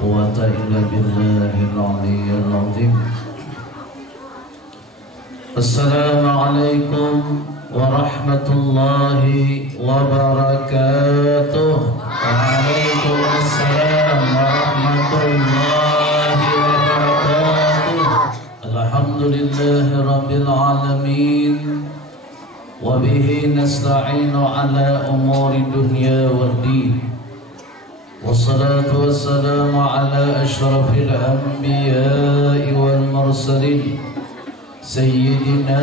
قوة إلا بالله العلي العظيم. السلام عليكم ورحمة الله وبركاته. وعليكم السلام ورحمة الله وبركاته. الحمد لله رب العالمين وبه نستعين على أمور الدنيا والدين والصلاة والسلام على أشرف الأنبياء والمرسلين سيدنا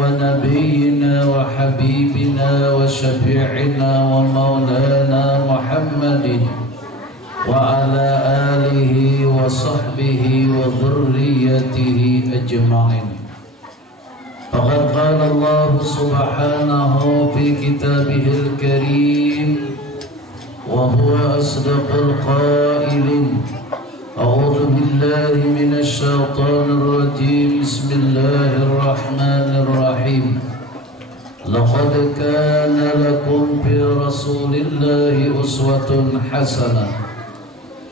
ونبينا وحبيبنا وشفيعنا ومولانا محمد وعلى آله وصحبه وذريته أجمعين. فقد قال الله سبحانه في كتابه الكريم وهو أصدق القائلين: أعوذ بالله من الشيطان الرجيم. بسم الله الرحمن الرحيم. لقد كان لكم في رسول الله أسوة حسنة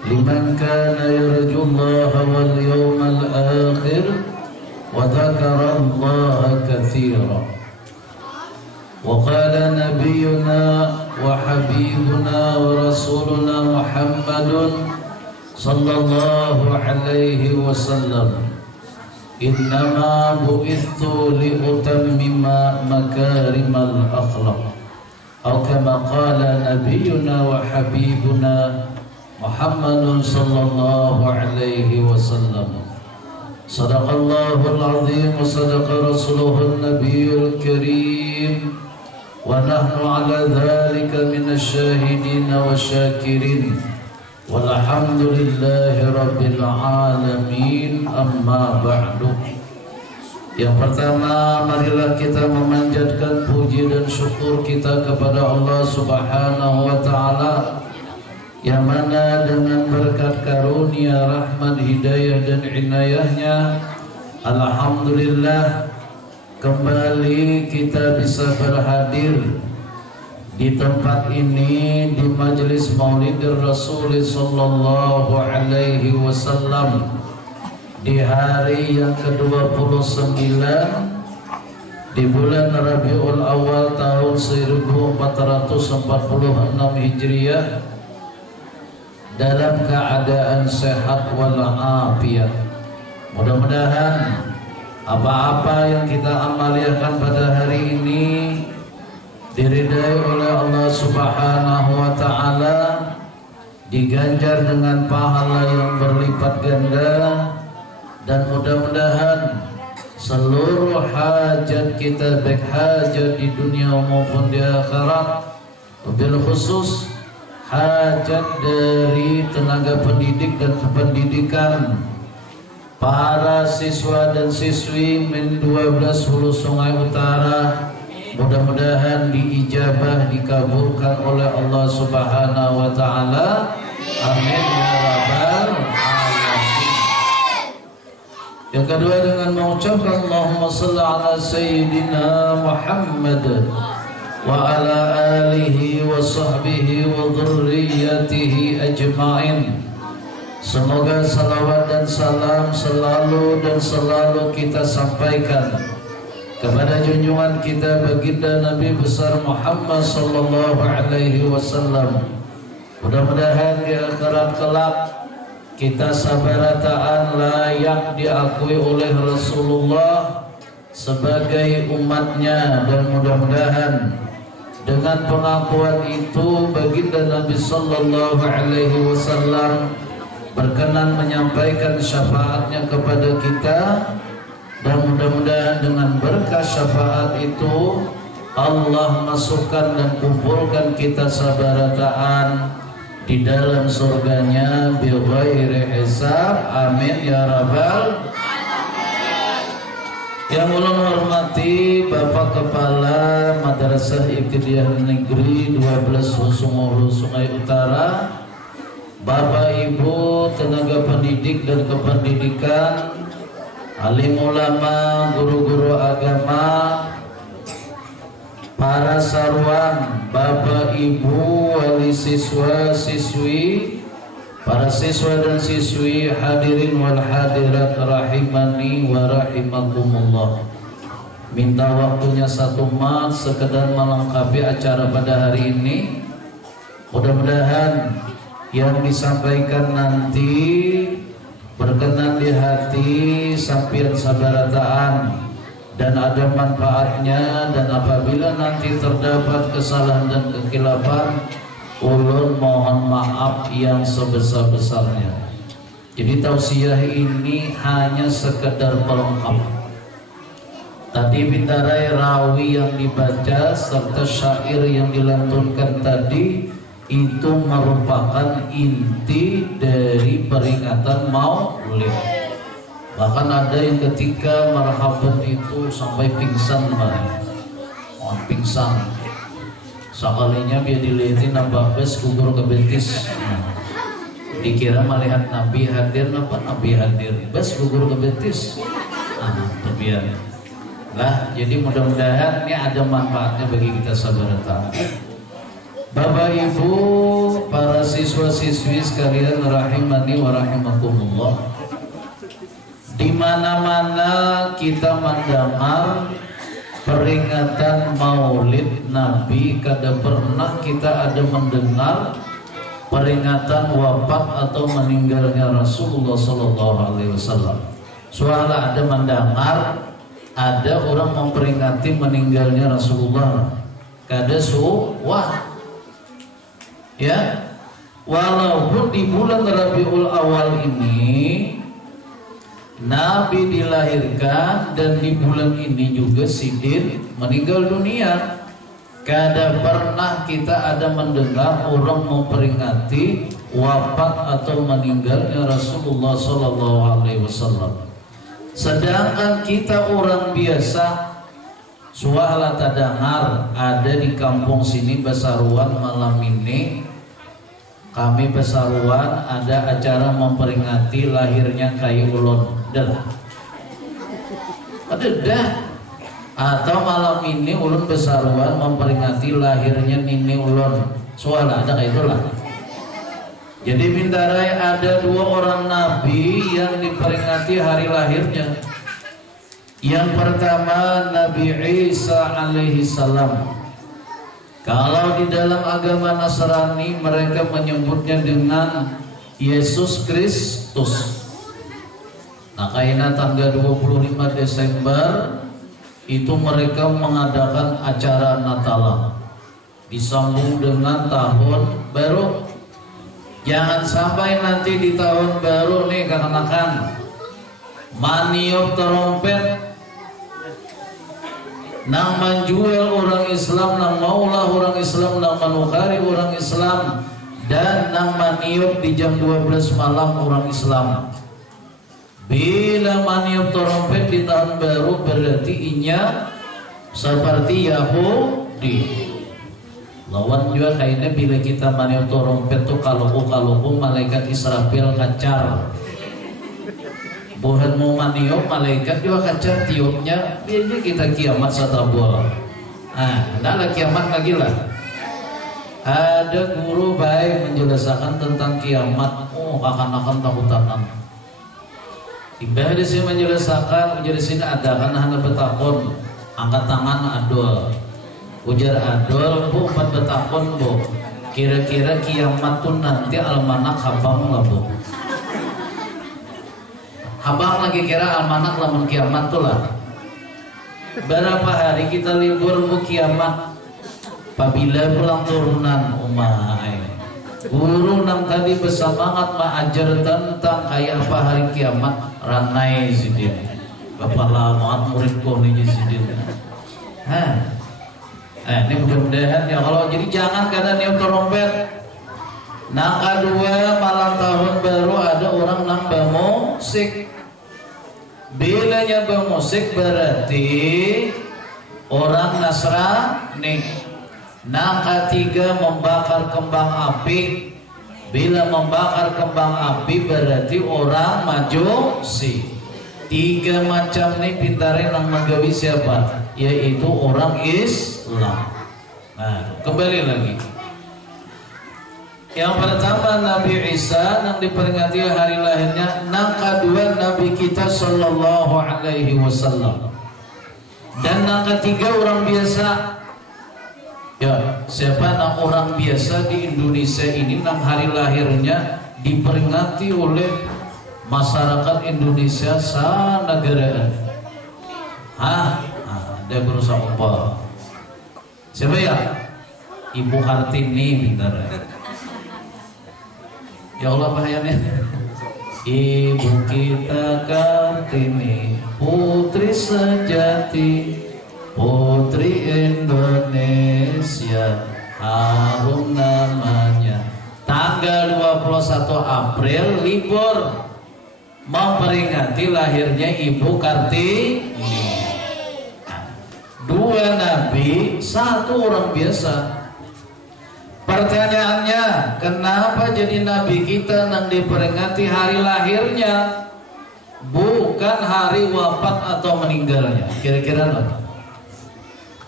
لمن كان يرجو الله واليوم الآخر وذكر الله كثيرا. وقال نبينا وحبيبنا ورسولنا محمد صلى الله عليه وسلم: إنما بعثت لأتمم مكارم الأخلاق، أو كما قال نبينا وحبيبنا محمد صلى الله عليه وسلم. صدق الله العظيم وصدق رسوله النبي الكريم، ونحن على ذلك من الشاهدين والشاكرين، والحمد لله رب العالمين. Amma ba'du. Yang pertama, marilah kita memanjatkan puji dan syukur kita kepada Allah Subhanahu wa ta'ala, yang mana dengan berkat karunia, rahmat, hidayah dan inayahnya, alhamdulillah kembali kita bisa berhadir di tempat ini, di majelis Maulid Rasul sallallahu alaihi wasallam, di hari yang ke-29 di bulan Rabiul Awal tahun 1446 Hijriah, dalam keadaan sehat walafiat. Mudah-mudahan apa-apa yang kita amaliakan pada hari ini diridai oleh Allah Subhanahu wa ta'ala, diganjar dengan pahala yang berlipat ganda, dan mudah-mudahan seluruh hajat kita, baik hajat di dunia maupun di akhirat, wabil khusus hajat dari tenaga pendidik dan kependidikan, para siswa dan siswi Min 12 Hulu Sungai Utara, mudah-mudahan diijabah, dikabulkan oleh Allah Subhanahu wa ta'ala. Amin ya rabbal alamin. Yang kedua, dengan mengucapkan Allahumma salli ala Sayyidina Muhammad wa ala alihi wa sahbihi wa dhurriyyatihi ajma'in. Semoga salawat dan salam selalu kita sampaikan kepada junjungan kita baginda Nabi besar Muhammad sallallahu alaihi wasallam. Mudah-mudahan di akhirat kelak kita sabarataan layak diakui oleh Rasulullah sebagai umatnya, dan mudah-mudahan dengan pengakuan itu baginda Nabi sallallahu alaihi wasallam berkenan menyampaikan syafaatnya kepada kita, dan mudah-mudahan dengan berkah syafaat itu Allah masukkan dan kumpulkan kita sabarataan di dalam surganya bighairi hisab. Amin ya rabbal alamin. Yang ulun hormati Bapak Kepala Madrasah Ibtidaiyah Negeri 12 Hulu Sungai Utara, Bapak Ibu tenaga pendidik dan kependidikan, alim ulama, guru-guru agama, para sarwan, Bapak Ibu wali siswa siswi, Para siswa dan siswi, hadirin wal hadirat rahimani wa rahimakumullah. Minta waktunya 1 menit sekedar melengkapi acara pada hari ini. Mudah-mudahan yang disampaikan nanti berkenan di hati sampian sabarataan dan ada manfaatnya, dan apabila nanti terdapat kesalahan dan kekilafan, ulun mohon maaf yang sebesar-besarnya. Jadi tausiah ini hanya sekedar pelengkap. Tadi bintarai rawi yang dibaca serta syair yang dilantunkan tadi itu merupakan inti dari peringatan Maulid. Bahkan ada yang ketika marhaban itu sampai pingsan, pingsan. Sekalinya biar dilihatin nambah bes gugur ke betis. Dikira melihat Nabi hadir, apa Nabi hadir bes gugur ke betis. Terbiar. Lah, jadi mudah-mudahan ini ada manfaatnya bagi kita saudara. Bapak Ibu, para siswa-siswi sekalian rahimani wa rahimakumullah. Di mana-mana kita mendengar peringatan Maulid Nabi, kada pernah kita ada mendengar peringatan wafat atau meninggalnya Rasulullah Sallallahu Alaihi Wasallam. Soalnya ada mendengar ada orang memperingati meninggalnya Rasulullah, kada wah ya. Walaupun di bulan Rabiul Awal ini Nabi dilahirkan dan di bulan ini juga Sidin meninggal dunia, kada pernah kita ada mendengar orang memperingati wafat atau meninggalnya Rasulullah Sallallahu Alaihi Wasallam. Sedangkan kita orang biasa suara tadangar ada di kampung sini Besaruan malam ini. Kami Besaruan ada acara memperingati lahirnya Kai Ulon. Ada dah. Atau malam ini ulun Besaruan memperingati lahirnya Nini Ulon. Soalnya ada kayak itulah. Jadi bintarai ada 2 orang nabi yang diperingati hari lahirnya. Yang pertama Nabi Isa alaihi salam. Kalau di dalam agama Nasrani mereka menyebutnya dengan Yesus Kristus. Nah, kayaknya tanggal 25 Desember itu mereka mengadakan acara Natalan disambung dengan tahun baru. Jangan sampai nanti di tahun baru nih katakan maniop terompet nang menjual orang Islam, nang maulah orang Islam, nang manukari orang Islam, dan nang maniop di jam 12 malam orang Islam. Bila maniop terompet di tahun baru berarti inya seperti Yahudi. Lawan juga kayaknya bila kita maniop terompet tuh kalau malaikat Israfil kacar. Bukan mau maniop malaikat juga kacar tiupnya, biarnya kita kiamat satabul. Nah, kiamat lagi lah. Ada guru baik menjelaskan tentang kiamat. Akan takutan. Ibadah sih menjelaskan, menjelasin ada kan hanya betakon, angkat tangan adol. Ujar adol, bu 4 betakon bu. Kira-kira kiamat tuh nanti almanak habang lah bu. Abang lagi kira almanak lamun kiamat tuh lah. Berapa hari kita libur bu kiamat? Apabila pulang turunan umai. Guru nang tadi bersemangat mengajar tentang kayak apa hari kiamat ranai sidin. Bapak lama muridku nih sidin. Ini mudah-mudahan ya Allah. Jadi jangan kadang niup terompet. Nah, kedua malam tahun baru ada orang nang bermusik. Bilanya bermusik berarti orang Nasrani. Nah, ketiga membakar kembang api. Bila membakar kembang api berarti orang Majusi. 3 macam nih pintarin yang menggawi siapa? Yaitu orang Islam. Nah, kembali lagi. Yang pertama Nabi Isa yang diperingati hari lahirnya, yang kedua Nabi kita sallallahu alaihi wasallam, dan yang ketiga orang biasa. Ya, siapa orang biasa di Indonesia ini yang hari lahirnya diperingati oleh masyarakat Indonesia sa-negaraan. Ada berusaha apa? Siapa ya? Ibu Hartini, bentar. Ya Allah bahayanya. Ibu kita Kartini, putri sejati, putri Indonesia, harum namanya. Tanggal 21 April libur memperingati lahirnya Ibu Kartini. Dua nabi, satu orang biasa. Pertanyaannya, kenapa jadi nabi kita yang diperingati hari lahirnya, bukan hari wafat atau meninggalnya? Kira-kira apa?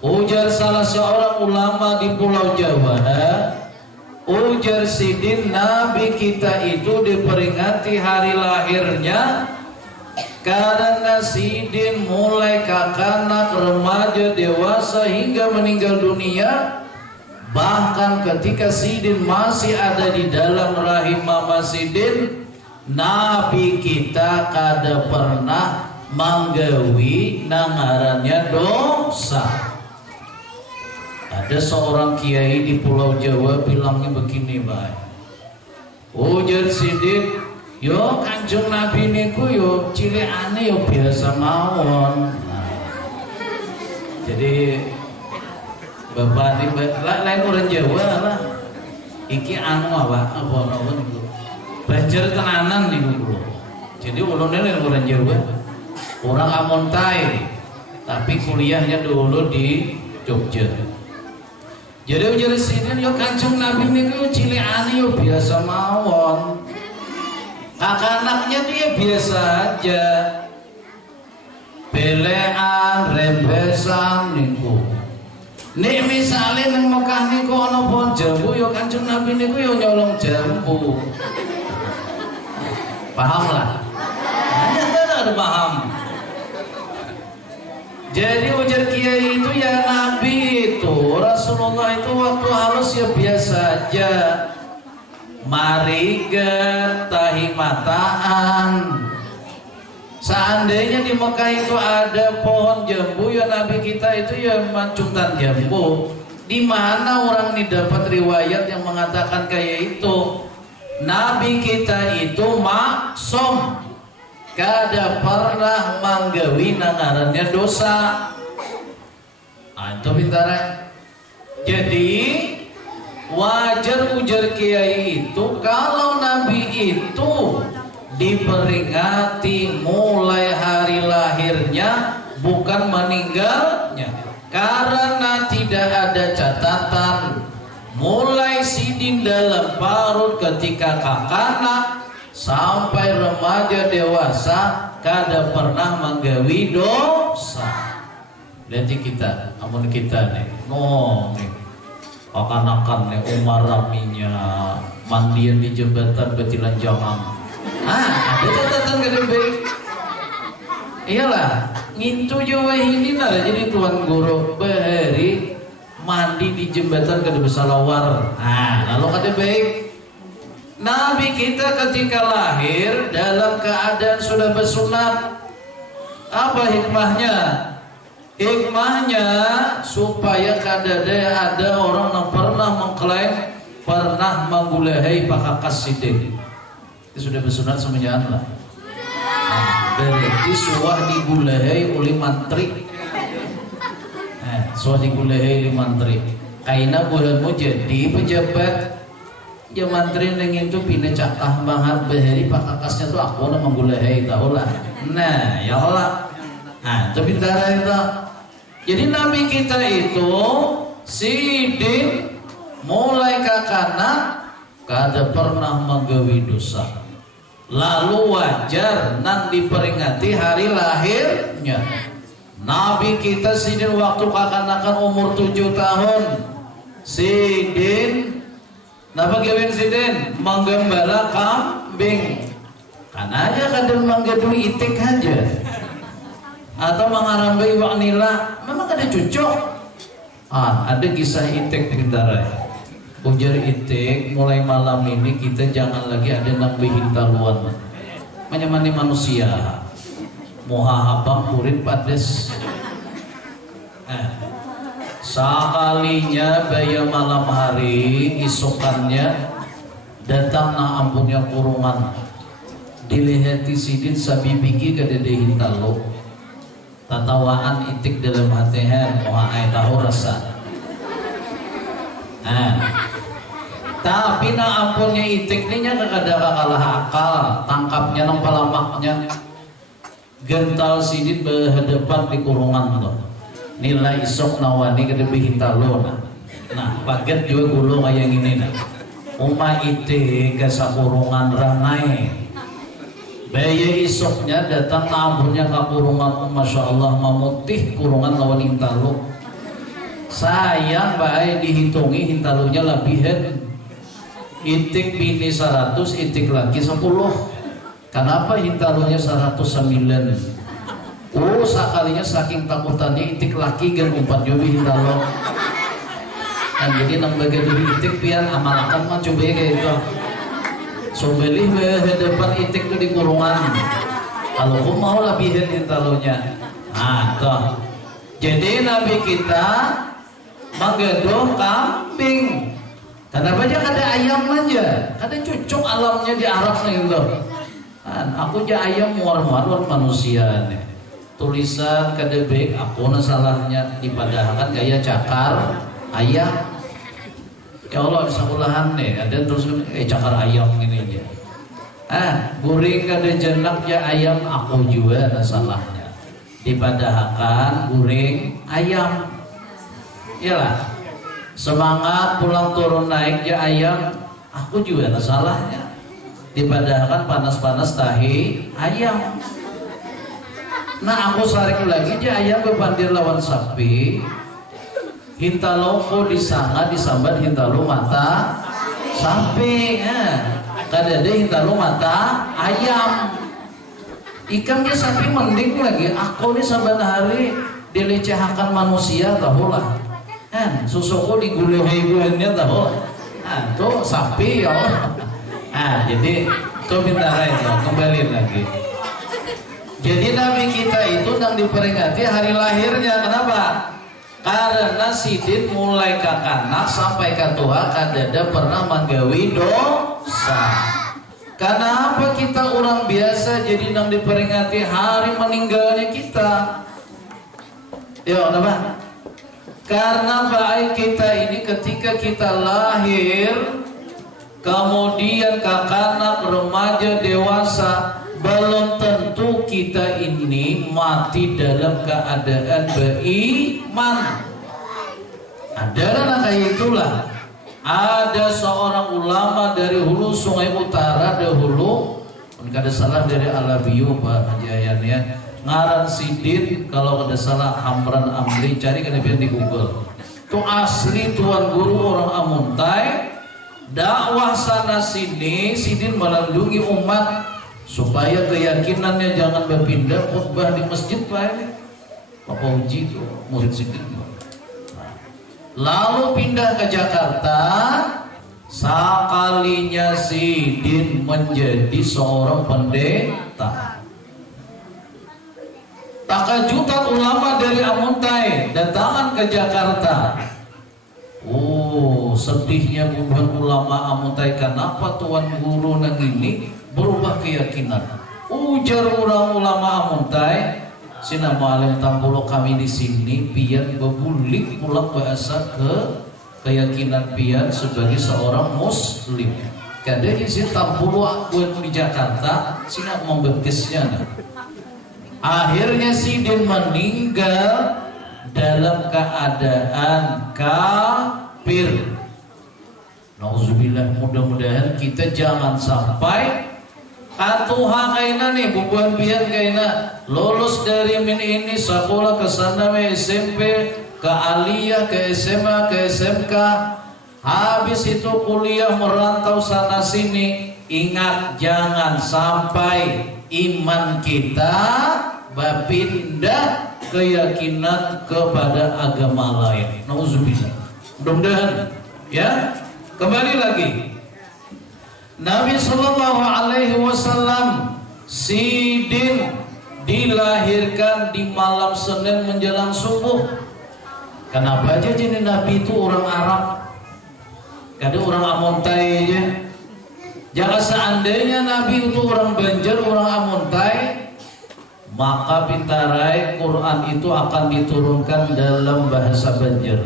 Ujar salah seorang ulama di Pulau Jawa, ujar Sidin, nabi kita itu diperingati hari lahirnya karena Sidin mulai kakanak, remaja, dewasa hingga meninggal dunia. Bahkan ketika Sidin masih ada di dalam rahim Mama Sidin, Nabi kita kada pernah manggawi nangarannya dosa. Ada seorang kiai di Pulau Jawa bilangnya begini, baik. Ujar Sidin, yo kanjeng Nabi niku yo cilikane yo biasa mawon. Jadi bapak ini lain orang Jawa lah. Iki anu apa niku. Belajar tenanan niku. Jadi ulune lain orang Jawa. Orang Amontai, tapi kuliahnya dulu di Jogja. Jadi ujar sini yo kanjeng Nabi niku cilikane yo biasa mawon. Kakak-anaknya tuh ya biasa aja. Belean, rembesan niku. Nek misale nang Mekah niku ana pohon jambu ya kanjeng Nabi niku ya nyolong jambu. Paham lah? Hanya tidak paham. Jadi ujar kiai itu ya Nabi itu, Rasulullah itu waktu halus ya biasa aja. Mariga tahimataan. Seandainya di Mekah itu ada pohon jambu, ya Nabi kita itu ya mancungtan jambu. Di mana orang ini dapat riwayat yang mengatakan kayak itu? Nabi kita itu maksum, kada pernah manggawi nangarannya dosa. Itu pintaran. Jadi wajar ujar kiai itu kalau Nabi itu diperingati mulai hari lahirnya bukan meninggalnya, karena tidak ada catatan mulai Sidin dalam parut ketika kakanak sampai remaja dewasa kada pernah menggawi dosa. Lihat kita, amun kita nih, nih kakanak-kanakan nih Umar Raminya mandian di jembatan Betilan Jamam. Ada catatan kada baik. Iyalah, ngintu Jawa ini nara jadi tuan guru bahari mandi di jembatan kada bersalawar. Lalu kada baik. Nabi kita ketika lahir dalam keadaan sudah bersunat. Apa hikmahnya? Hikmahnya supaya kada ada orang yang pernah mengklaim pernah menggulahai pakakas Sidin. Itu sudah bersunat semuanya lah. Berarti suah digulahai oleh mantri. Suah digulahai oleh mantri. Kaina bulanmu jadi pejabat. Ya mantri neng itu pindah cakah banget bahari pakakasnya tuh aku nak menggulahai tahu lah. Nah ya Allah. Itu bintara itu. Jadi Nabi kita itu Sidin mulai kakanak kada pernah menggawi dosa. Lalu wajar nang diperingati hari lahirnya. Nabi kita Sidin waktu kakanakan umur 7 tahun. Sidin Napa gawin sidin? Menggembala kambing. Kan aja kadang menggaduh itik aja. Atau mengharambai iwak nila, memang ada cocok. Ada kisah itik bentar. Ujar itik, mulai malam ini kita jangan lagi ada nambahin taluan. Menyemani manusia. Moha abang murid pades. Sekalinya baya malam hari, isokannya datang na ampunnya kurungan. Dilihati sidin sabi bigi kadedehin talo. Tatawaan itik dalam hatihan moha ay tahu rasa. Tapi na ampunnya itik ini nya kada kalah akal, tangkapnya nang palamaknya. Gental sidin berhadapan di kurungan tuh. Nilai isok nawani kadedehin talo. Nah, paket juga gulung kayak gini nah. Uma itik ke kurungan ranai. Baya isoknya datang nampurnya ke kurungan, Masya Allah memutih kurungan lawan hintalu. Sayang baik dihitungi hintalunya lebihan. Itik bini 100, itik lagi 10. Kenapa hintalunya 109? Sekalinya saking takutannya itik laki gan umpat jubi hintalu. Dan jadi nang bagian itik pian amalakan mah coba kayak itu. So beli depan itik tuh di kurungan. Kalau aku mau lebihin intalunya. Toh. Jadi Nabi kita menggaduh kambing. Kenapa aja ada ayam aja? Ada cocok alamnya di Arab nih itu. Aku aja ayam muar-muar manusia nih. Tulisan kadebek aku salahnya dipadahkan gaya cakar ayam. Ya Allah sekolahan nih, ada terus cakar ayam gini aja. Guring kada jenak ya ayam aku juga ada salahnya. Dipadahkan guring ayam. Iyalah. Semangat pulang turun naik ya ayam aku juga ada salahnya. Dipadahkan panas-panas tahi ayam. Nah aku sarik lagi ya ayam bebandir lawan sapi. Hintaloko disanga disambat hintalu mata sapi, kadade hintalu mata ayam. Ikannya sapi mending lagi. Aku nih saban hari dilecehkan manusia tahu lah. Susuku digulung-gulungnya tahu. Tuh sapi ya. Jadi tuh bentar itu kembali lagi. Jadi Nabi kita itu yang diperingati hari lahirnya. Kenapa? Karena sidin mulai ke kanak sampai ke tua kadada pernah menggawi dosa. Kenapa kita orang biasa jadi nang diperingati hari meninggalnya kita? Ya kenapa? Karena baik kita ini ketika kita lahir, kemudian ke kanak, remaja, dewasa, belum tentu kita ini mati dalam keadaan beriman. Adalah kayak itulah. Ada seorang ulama dari hulu Sungai Utara dahulu, kada salah dari Alabiyu Pak Hajayannya, ngaran sidin kalau kada salah Hamran Amri, cari kada di Google. Itu asli tuan guru orang Amuntai, dakwah sana sini, sidin melindungi umat supaya keyakinannya jangan berpindah khutbah di masjid Pak ini. Bapak Uji itu murid sidin. Lalu pindah ke Jakarta. Sekalinya sidin menjadi seorang pendeta. Takajutan ulama dari Amuntai datangan ke Jakarta. Sedihnya bukan ulama Amuntai, kenapa tuan guru nang ini berubah keyakinan. Ujar orang ulama Amuntai, sina malam tampulo kami di sini pian bebulik pulang bahasa ke keyakinan pian sebagai seorang muslim. Kada isi tampulo aku di Jakarta sina membetisnya. Akhirnya sidin meninggal dalam keadaan kafir. Nauzubillah, mudah-mudahan kita jangan sampai atuha kaina nih bubuan pian kaina lulus dari min ini sekolah ke sana SMP ke aliyah ke SMA ke SMK habis itu kuliah merantau sana sini. Ingat, jangan sampai iman kita berpindah keyakinan kepada agama lain. Nauzubillah. Mudah-mudahan ya. Kembali lagi, Nabi Sallallahu Alaihi Wasallam sidin dilahirkan di malam Senin menjelang subuh. Kenapa aja jadi Nabi itu orang Arab? Kada orang Amontai aja. Jangan seandainya Nabi itu orang Banjar, orang Amontai, maka pintarai Quran itu akan diturunkan dalam bahasa Banjar.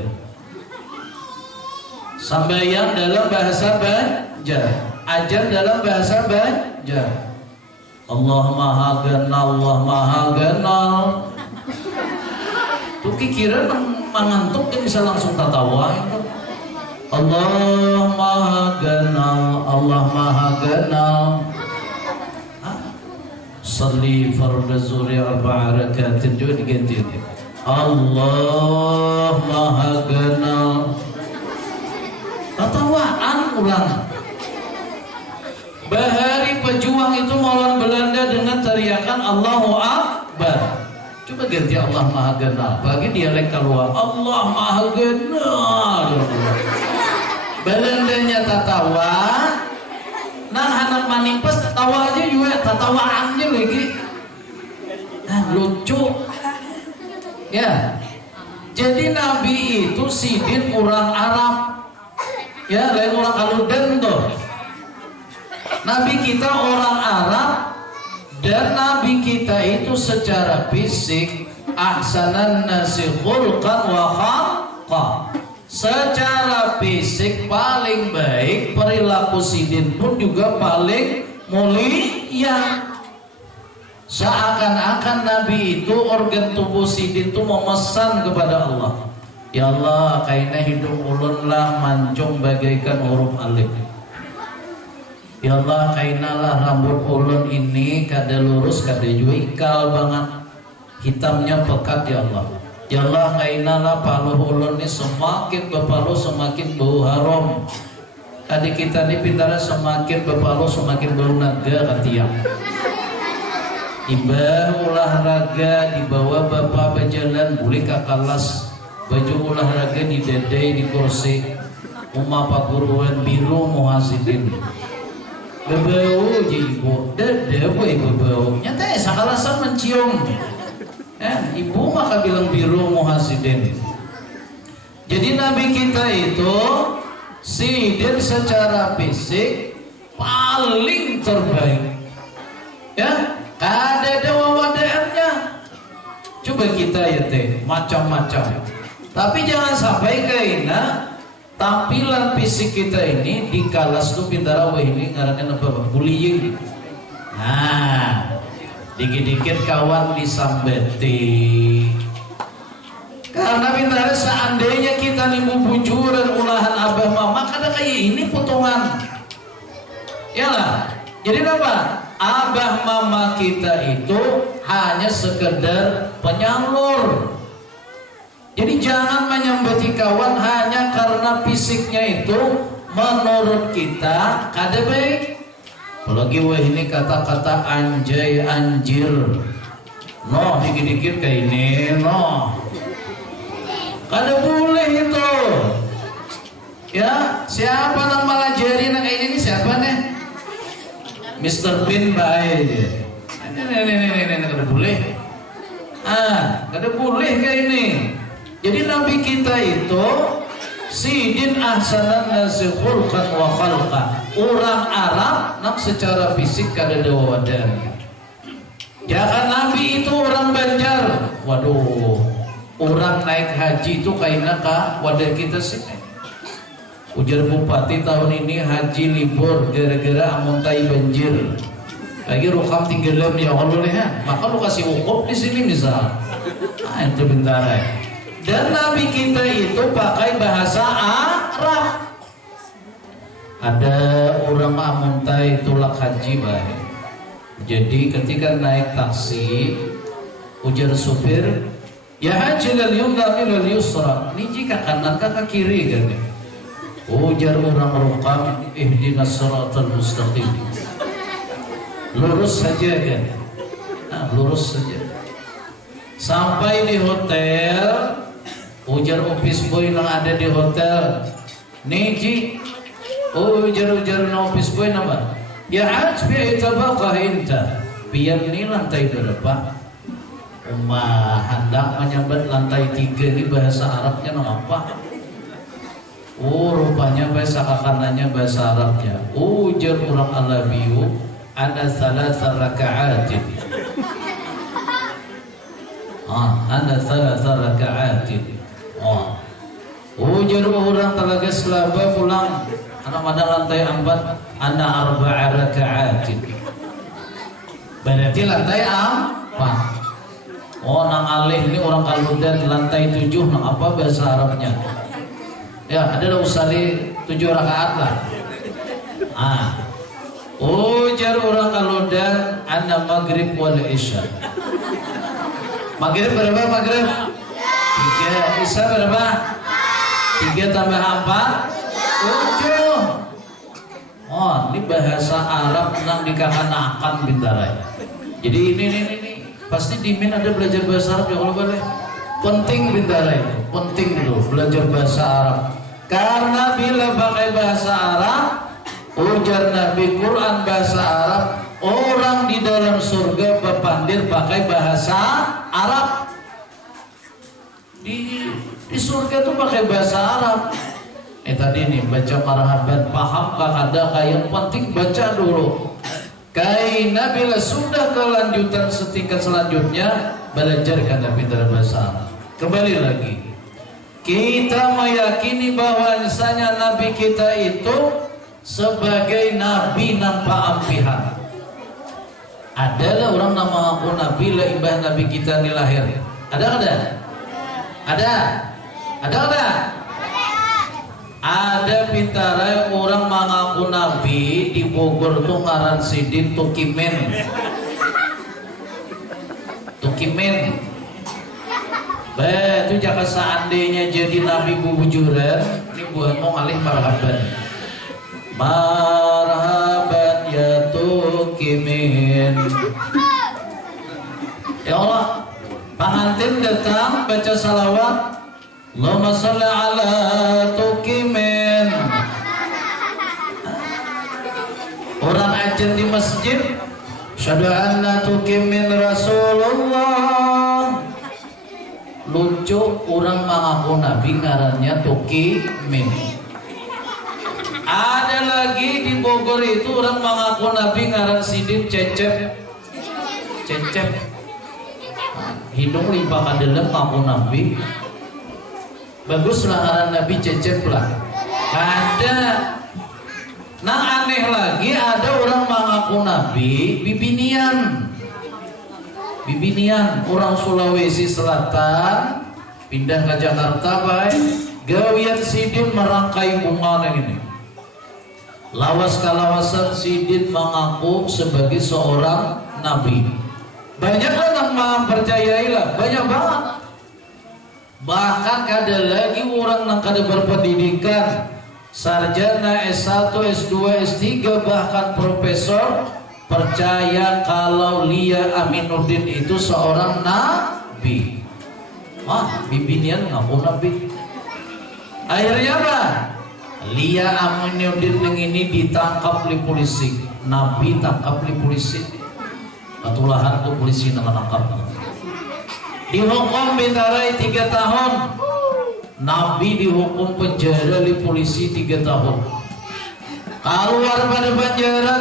Sambayang dalam bahasa Banjar, ajar dalam bahasa Banjar. Allah Maha Ganal, Allah Maha Ganal. Tuh kira mangantuk dia bisa langsung tatawa itu. Allah Maha Ganal, Allah Maha Ganal. Salli fardhu zuhri arba'a rakatin juga diganti. Allah Maha Ganal. Tatawaan ulang. Bahari pejuang itu melawan Belanda dengan teriakan Allahu Akbar. Coba ganti Allah Maha Ganal. Bagi dialek keluar Allah Maha Ganal. Belandanya tatawa. Nah anak manipes tawa aja juga tatawaannya lagi. Nah, lucu. Ya. Jadi Nabi itu sidin orang Arab. Ya, lain orang Aludan tuh. Nabi kita orang Arab dan Nabi kita itu secara fisik ahsanan nasi khulqan wa khaqqa. Secara fisik paling baik, perilaku sidin pun juga paling mulia. Seakan-akan Nabi itu organ tubuh sidin itu memesan kepada Allah. Ya Allah, kaina hidung ulun lah mancung bagaikan huruf alif. Ya Allah, kainalah rambut ulun ini kada lurus, kada juga ikal banget, hitamnya pekat ya Allah. Ya Allah, kainalah paluh ulun ini semakin berpaluh semakin bau haram. Adik kita ini pintara semakin berpaluh semakin bau naga katiak. Ibah olahraga dibawa bapak berjalan boleh kakalas. Baju olahraga di dedai di kursi. Umma paguruan biru muhasibin. Bebau je ibu, dede boy bebau. Nyata sakalasan mencium. Ibu maka bilang biru muhasibin. Jadi Nabi kita itu sidin secara fisik paling terbaik. Ya, kada ada wawadaannya. Coba kita ya teh macam-macam. Tapi jangan sampai kaina tampilan fisik kita ini dikalas tuh pintara wah ini ngarankan apa bullying. Nah, dikit-dikit kawan disambeti. Karena pintara seandainya kita nih bujuran ulahan abah mama kada kayak ini potongan. Yalah. Jadi apa? Abah mama kita itu hanya sekedar penyalur. Jadi jangan menyambeti kawan hanya karena fisiknya itu menurut kita kada baik. Apalagi wah ini kata-kata anjay anjir. No, dikit-dikit kayak ini, no. Kada boleh itu. Ya, siapa yang melajari nak kayak ini siapa nih? Mr. Bean baik. Ini kada boleh. Kada boleh kayak ini. Jadi Nabi kita itu sidin ahsanan nasi khulqan wa khalqa. Orang Arab nak secara fisik kada ada wawadan. Jangan Nabi itu orang Banjar. Waduh, orang naik haji itu kaina ka wadah kita sih. Ujar bupati tahun ini haji libur gara-gara amontai banjir. Lagi rukam tinggalam ya Allah ya. Maka lu kasih wukuf di sini misal. Itu bentar ya. Dan Nabi kita itu pakai bahasa Arab. Ada orang amuntai tulak haji baik. Jadi ketika naik taksi, ujar supir, ya haji lal yumna lal yusra. Ini jika kanan ke kiri kan? Ujar orang rukam, ihdinas siratal mustaqim. Lurus saja kan? Nah, lurus saja. Sampai di hotel, ujar office boy yang ada di hotel, Niji, ujar office boy nama, ya ajbi itabaqah inta, biar ini lantai berapa? Hendak menyambat lantai 3 ini bahasa Arabnya apa? Oh, rupanya bahasa kanannya bahasa Arabnya. Ujar orang Alabiyu, ana thalatha raka'atin. Ana thalatha raka'atin. Ujar orang Talaga Selaba pulang, anak pada lantai 4, ana arba'a raka'atin. Berarti lantai 4. Nang alih ini orang Kaludan lantai 7, nang apa bahasa Arabnya? Ya, adalah usali 7 rakaat lah. Ujar orang Kaludan, anna maghrib wal isya. Maghrib berapa maghrib? 3. Isya berapa? 3 tambah 4? 7. Ini bahasa Arab nang dikakanakan bintarai. Jadi ini. Pasti di Min ada belajar bahasa Arab ya kalau boleh. Penting bintara itu, penting itu belajar bahasa Arab. Karena bila pakai bahasa Arab, ujar Nabi Quran bahasa Arab, orang di dalam surga berpandir pakai bahasa Arab. Di surga tuh pakai bahasa Arab. Tadi nih baca marhaban, paham kah ada yang penting baca dulu. Karena bila sudah kelanjutan setingkat selanjutnya belajar kata pintar bahasa Arab. Kembali lagi, kita meyakini bahwa misalnya Nabi kita itu sebagai Nabi nampak ampihan. Adalah orang nama aku Nabi lah imbah Nabi kita di lahir. Ada. Ada pintarai orang mengaku Nabi di Bogor tuh ngaran Sidin Tukimen. Itu jika seandainya jadi Nabi bubujuran, ini buat mau ngalih marhaban. Marhaban ya Tukimen. Ya Allah, pengantin datang baca salawat. Allahumma sholli ala Tukimen. Orang ajar di masjid, syahadu anna Tukimen Rasulullah. Lucu orang mengaku Nabi ngarannya Tukimen. Ada lagi di Bogor itu orang mengaku Nabi ngaran Sidin Cecep. Hidung limpah kadelem mengaku Nabi. Baguslah ngaran Nabi Cecep lah. Ada. Nah aneh lagi ada orang mengaku Nabi Bibinian, orang Sulawesi Selatan pindah ke Jakarta baik gawian Sidin merangkai bunga ini. Lawas kalawasan Sidin mengaku sebagai seorang Nabi. Banyaklah yang mempercayailah, banyak banget. Bahkan ada lagi orang yang kada berpendidikan sarjana S1, S2, S3 bahkan profesor percaya kalau Lia Aminuddin itu seorang nabi. Bibinian ngaku nabi. Akhirnya apa? Lia Aminuddin yang ini ditangkap oleh polisi. Nabi tangkap oleh polisi. Patulahan tuh polisi nangkap. Dihukum bintarai 3 tahun. Nabi dihukum penjara oleh polisi 3 tahun. Keluar pada penjara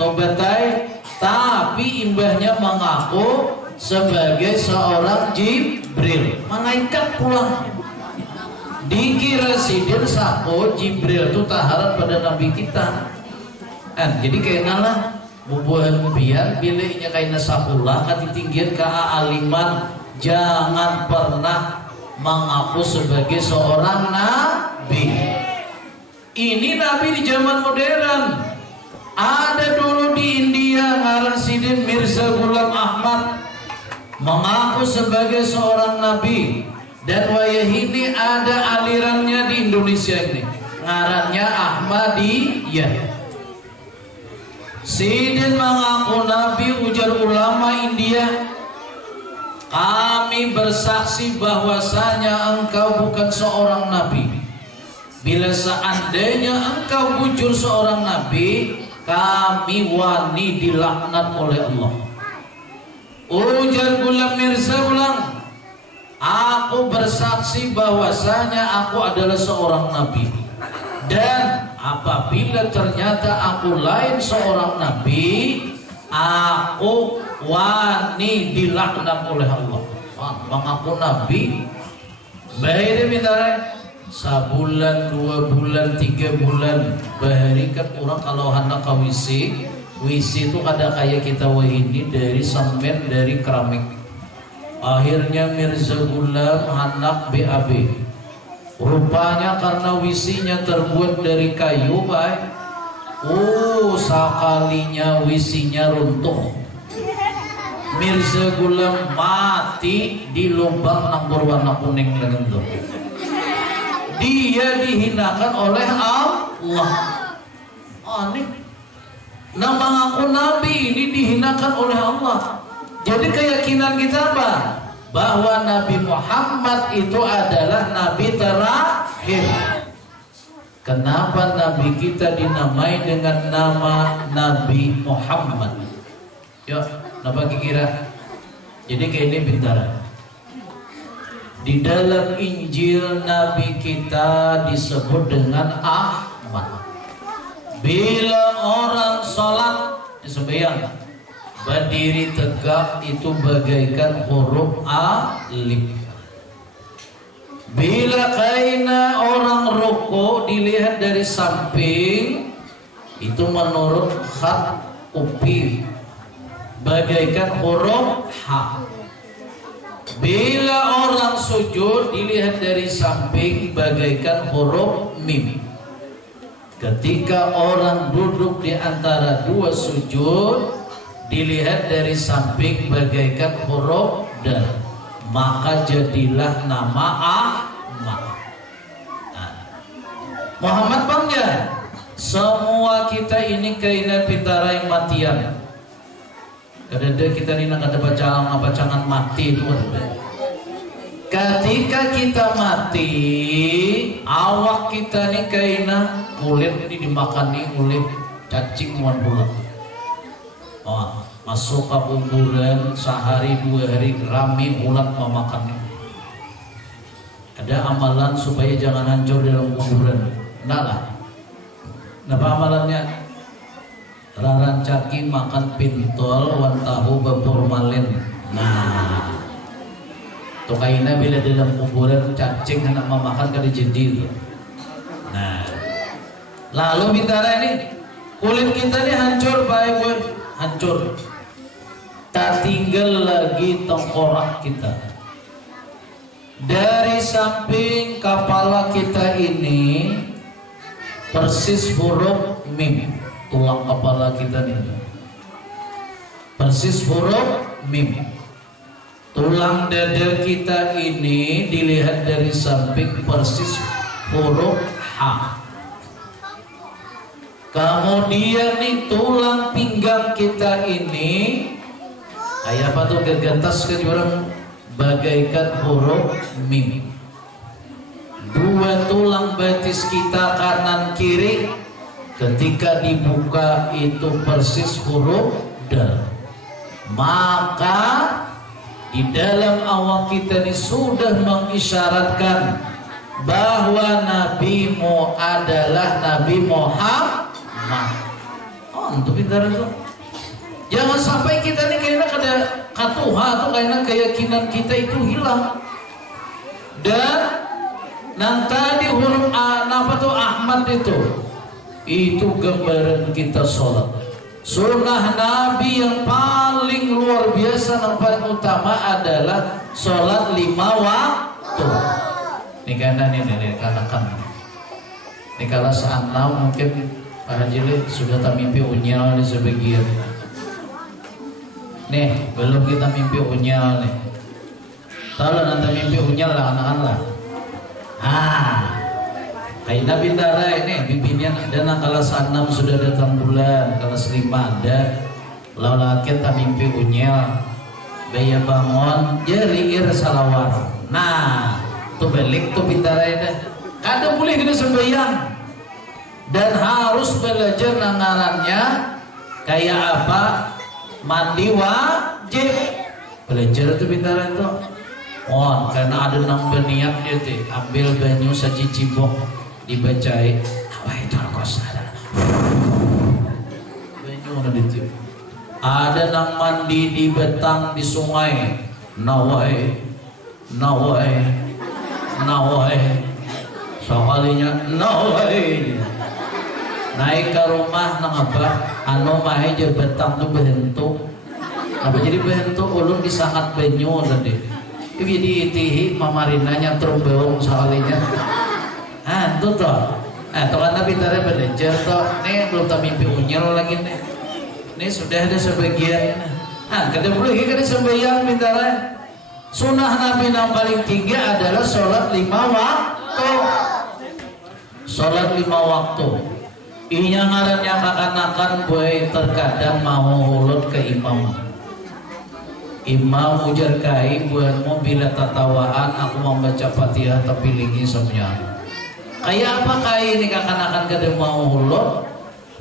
tobatai, tapi imbahnya mengaku sebagai seorang Jibril, malaikat pulang. Dikira Sidin sako Jibril itu taharat pada Nabi kita. Jadi kayaknya lah bubuhan biar bilihnya kaina sakulah katitinggian ka aliman, jangan pernah mengaku sebagai seorang nabi. Ini nabi di zaman modern. Ada dulu di India ngaran Sidin Mirza Ghulam Ahmad mengaku sebagai seorang nabi, dan wayah ini ada alirannya di Indonesia ini. ngarannya Ahmadiyah. Sidin mengaku Nabi, ujar ulama India. Kami bersaksi bahwasanya engkau bukan seorang Nabi. Bila seandainya engkau bujur seorang Nabi, kami wani dilaknat oleh Allah. Ujar Ghulam Mirza ulang, aku bersaksi bahwasanya aku adalah seorang Nabi. Dan apabila ternyata aku lain seorang Nabi, aku wani dilaknat oleh Allah. Mengaku Nabi, baik bintare, sebulan, 2 bulan, 3 bulan, baharikan orang kalau hendak kawisi. Wisi itu ada kayak kita ini dari semen, dari keramik. Akhirnya Mirza Ghulam anak BAB. Rupanya karena wisinya terbuat dari kayu, baik. Sekalinya wisinya runtuh. Mirza Ghulam mati di lubang nang berwarna kuning dengan itu. Dia dihinakan oleh Allah. Aneh. Nama aku Nabi ini dihinakan oleh Allah. Jadi keyakinan kita apa? Bahwa Nabi Muhammad itu adalah Nabi terakhir. Kenapa Nabi kita dinamai dengan nama Nabi Muhammad? Yuk, kenapa kira? Jadi kayak ini bintara. Di dalam Injil Nabi kita disebut dengan Ahmad. Bila orang sholat sembahyang berdiri tegak itu bagaikan huruf alif. Bila kaina orang rukuk dilihat dari samping itu menurut khat upi bagaikan huruf ha. Bila orang sujud dilihat dari samping bagaikan huruf mim. Ketika orang duduk di antara dua sujud dilihat dari samping bagaikan huruf dan, maka jadilah nama Ahmad. Muhammad bangga. Semua kita ini kainan pitara yang matian. Kadang kita ini nak ada bacangan mati itu. Ketika kita mati, awak kita nih kainan kulit ini dimakan nih kulit cacing wan bulat. Masuk ke kuburan sehari 2 hari rame ulat memakannya. Ada amalan supaya jangan hancur dalam kuburan. Enggak lah. Kenapa amalannya? Rarancaki makan pintol wan tahu berformalin. Nah, tuh kaina bila dalam kuburan cacing hendak memakan kali jadi. Nah, lalu bintara ini kulit kita ini hancur baik hancur. Tak tinggal lagi tengkorak kita. Dari samping kepala kita ini persis huruf mim, tulang kepala kita ini. Persis huruf mim. Tulang dada kita ini dilihat dari samping persis huruf H. Kemudian nih tulang pinggang kita ini kayak apa tuh gegetas ke orang bagaikan huruf mim. 2 tulang betis kita kanan kiri ketika dibuka itu persis huruf dal. Maka di dalam awak kita ini sudah mengisyaratkan bahwa nabimu adalah Nabi Muhammad. Untuk pintar itu. Jangan sampai kita ini kayaknya ada katuha atau kayaknya keyakinan kita itu hilang. Dan tadi huruf apa tuh Ahmad itu gambaran kita sholat. Sunnah Nabi yang paling luar biasa dan paling utama adalah sholat 5 waktu. Ini kanan ini kanakan. Ini kalau seandainya mungkin Pak Haji sudah tak mimpi unyal di sebagian. Nih belum kita mimpi unyal nih. Tahu nanti mimpi unyal lah anak-anak. Kaina bintara ini bibinya ada nak kelas 6 sudah datang bulan, kelas 5 ada. Lalaket tak mimpi unyel, baya bangun, jeriir salawar. Nah, tuh balik tuh bintara ini. Kadang boleh kita sembahyang dan harus belajar nangarannya kayak apa, mandi wajib. Belajar tuh bintara itu. Oh, karena ada nang berniat dia tuh, ambil banyu saji cibok dibacai awai talkos ada banyu udah ditiup. Ada nang mandi di betang di sungai nawai sekalinya nawai naik ke rumah nang apa anu mah aja betang tuh bentuk apa jadi bentuk ulun disangat banyu tadi jadi itihi mamarinanya terus beong sekalinya. Ah, itu toh. Nah, toh kan bintara belajar toh. Nih belum tak mimpi unyel lagi nih. Nih sudah ada sebagian. Ah, kada boleh kada sembahyang bintara. Sunnah Nabi yang paling tinggi adalah sholat 5 waktu. Sholat 5 waktu. Inya ngarannya akan boy terkadang mau ulut ke imam. Imam ujar kai buatmu bila tatawaan aku mau baca Fatihah tapi lingi semuanya. Kayak apa kai ini kakan-kakan kada mau hulur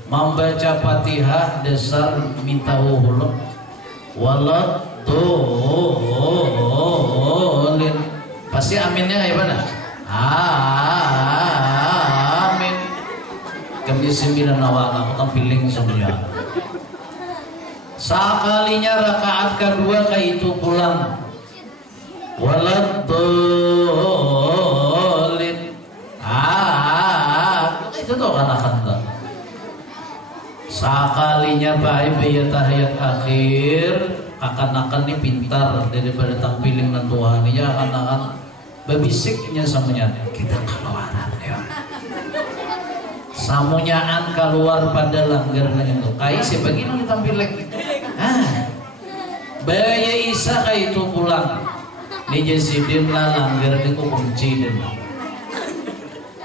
membaca Fatihah dasar minta hulur walat dolin pasti aminnya kayak mana? Amin. Kami 9 awal aku tampiling semuanya. Sekalinya rakaat kedua kayak itu pulang walat itu tuh anak-anak sekalinya baik bayat tahiyat akhir akan-akan ini pintar daripada tampiling dan Tuhan ini akan-akan bebisiknya samunya kita keluaran ya samunyaan keluar pada langgarnya itu kayak sebagainya ditampilin baya Isa kayak itu pulang ini jasidin lah langgar ini kunci dan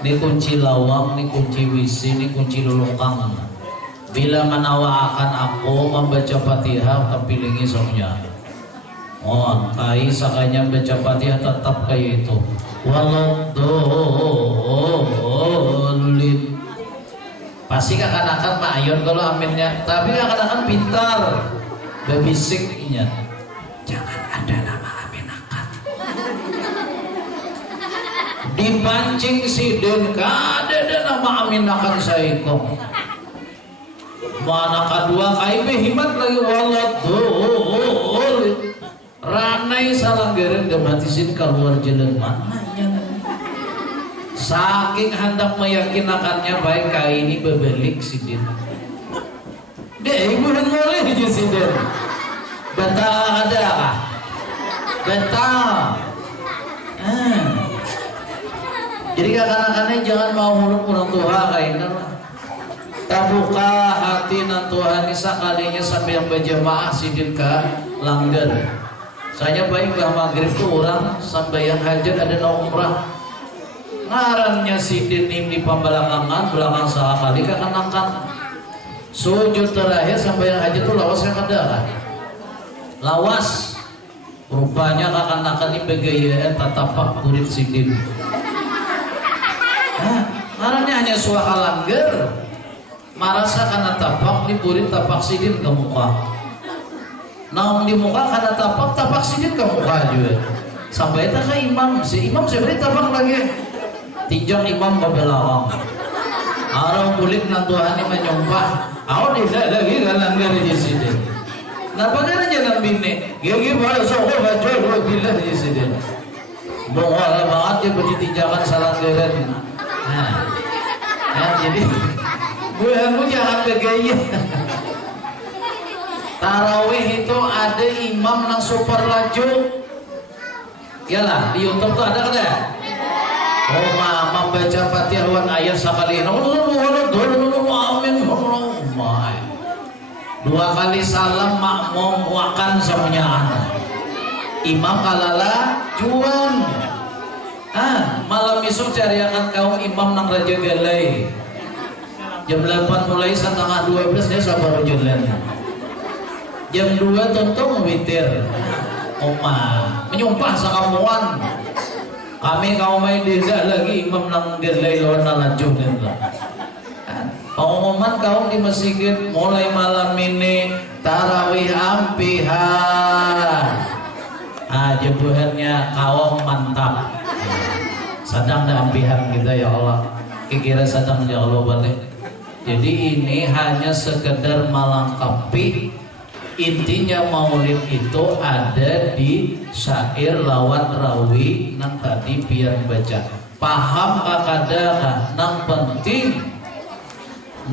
ini kunci lawang, ini kunci wisi, ini kunci lulukang. Bila menawa akan aku membaca Fatihah tapi lingi soalnya. Oh, kai sakanya baca Fatihah tetap kayak itu. Waladolin. Pasti akan ma'ayun kalau aminnya, tapi akan pintar. Bebisiknya. Jangan ada nama amin akan. Dipancing si den kada ada nama amin akan saikong mana kedua kai behimat lagi waladul ranai salanggeren dematisin keluar jalan mananya saking hendak meyakinakannya baik kai ini bebelik si den deh ibu boleh aja si den betah ada kah betah jadi kakan-kakannya jangan mau huluk orang tua kayaknya lah. Tabuka hati nan Tuhan isa kalinya sampai yang berjamaah sidin ka langgar. Saya baik bah maghrib tuh orang sampai yang hajat ada umrah. Ngarannya sidin di pembelakangan belakang sekali kakan-kakan. Sujud terakhir sampai yang hajat tuh lawas yang ada kan. Lawas. Rupanya kakan-kakan ini begayaan tatapak kulit sidin. Marahnya hanya suaka langgar marasa karena tapak diburi tapak sidin ke muka namun di muka karena tapak sidin ke muka juga sampai itu ke imam si imam sebenarnya tapak lagi tinjau imam ke belakang orang kulit nantuhan ini menyumpah aku tidak lagi ke langgar di sidin kenapa kan jangan bini gigi pada sokol baca dua bilah di sidin bongkala banget dia berditinjakan salah geren. Nah, jadi kamu jangan bergaya. Tarawih itu ada imam yang super laju. Yalah di YouTube tuh ada kada? Oh mama baca Fatihah wan ayat sekali. Amin. Dua kali salam makmum wakan semuanya anak. Imam kalala juan. Malam isuk cariakan kaum imam nang Raja Galai. Jam 8 mulai setengah 12 dia sabar jalan. Jam 2 tonton witir. Menyumpah sakamuan. Kami kaum main tidak lagi imam nang Galai lawan lanjut lah. Pengumuman kaum di masjid mulai malam ini tarawih ampihan. Jebuhannya kaum mantap. Sadang dan ampihan kita ya Allah. Kira sadang ya Allah balik. Jadi ini hanya sekedar melengkapi. Intinya maulid itu ada di syair lawan rawi nang tadi biar baca. Paham kakada nang penting.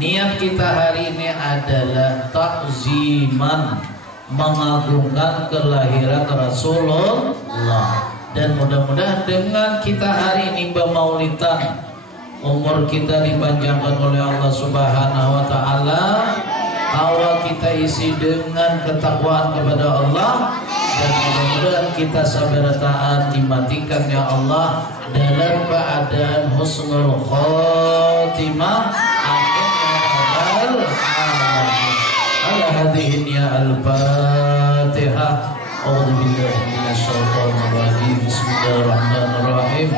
Niat kita hari ini adalah takziman, mengagungkan kelahiran Rasulullah. Dan mudah-mudahan dengan kita hari ini bermaulidan, umur kita dipanjangkan oleh Allah Subhanahu wa taala, awal kita isi dengan ketakwaan kepada Allah, dan mudah-mudahan kita sabar taat dimatikan ya Allah dalam keadaan husnul khotimah. Ala hadihin ya al-Fatihah. A'udzu billahi minasyaitonir rajim. Bismillahirrahmanirrahim.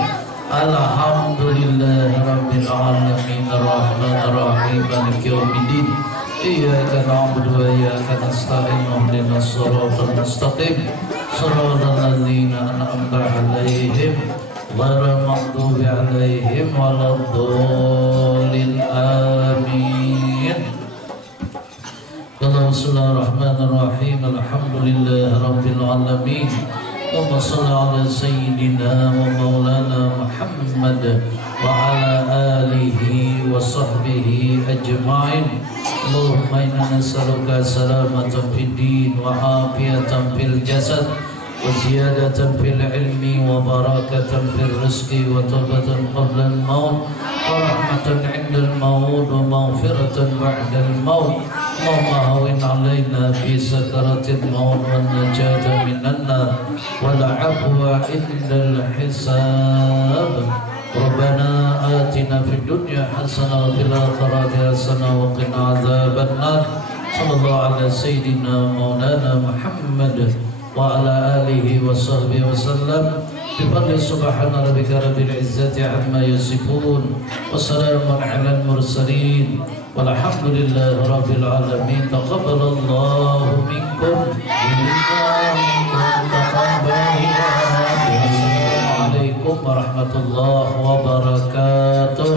Alhamdulillahi rabbil alamin arrahmanir rahim maliki yaumiddin. Iyyaka na'budu wa iyyaka nasta'in ihdinas siratal mustaqim siratal ladzina an'amta 'alaihim ghairil maghdubi 'alaihim waladdallin. Amin. Bismillahirrahmanirrahim. Alhamdulillahi rabbil alamin. Allahumma shalli ala sayyidina wa maulana Muhammad wa ala alihi wa sahbihi ajma'in. Allahumma inna nas'aluka salamatan fid din wa afiyatan fil jasad wa ziyadatan fil ilmi wa barakatan fil rizqi wa tawbatan qabla al-maut wa rahmatan 'inda al-maut wa maghfiratan ba'da al-maut. اللهم هون علينا في سكرات الموت والنجاة من النار والعفو عند الحساب. ربنا آتنا في الدنيا حسنة وفي الآخرة حسنة وقنا عذاب النار. صلى الله على سيدنا مولانا محمد وعلى آله وصحبه وسلم. بفضل سبحان ربك رب العزة عما يصفون وسلام على المرسلين والحمد لله رب العالمين. تقبل الله منكم السلام عليكم ورحمة الله وبركاته.